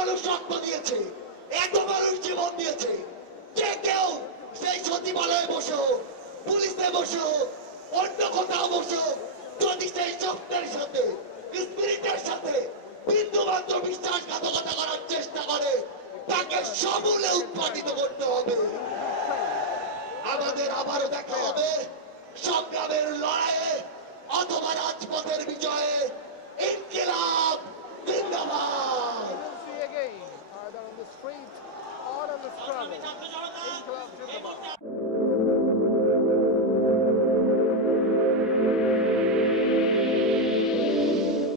মানুষ রক্ত দিয়েছে, এত মানুষ জীবন দিয়েছে, যে কেউ সেই সচিবালয়ে বসো, পুলিশে বসো, অন্য কোথাও বসো, যদি সেই শক্তির সাথে স্পিরিটের সাথে বিন্দু মাত্র বিশ্বাসঘাতকতা করার চেষ্টা করে, তাকে সমূলে উৎপাদিত করতে হবে। আমাদের আবারও দেখা হবে সংগ্রামের লড়াইয়ে অথবা রাজপথের বিজয়ে।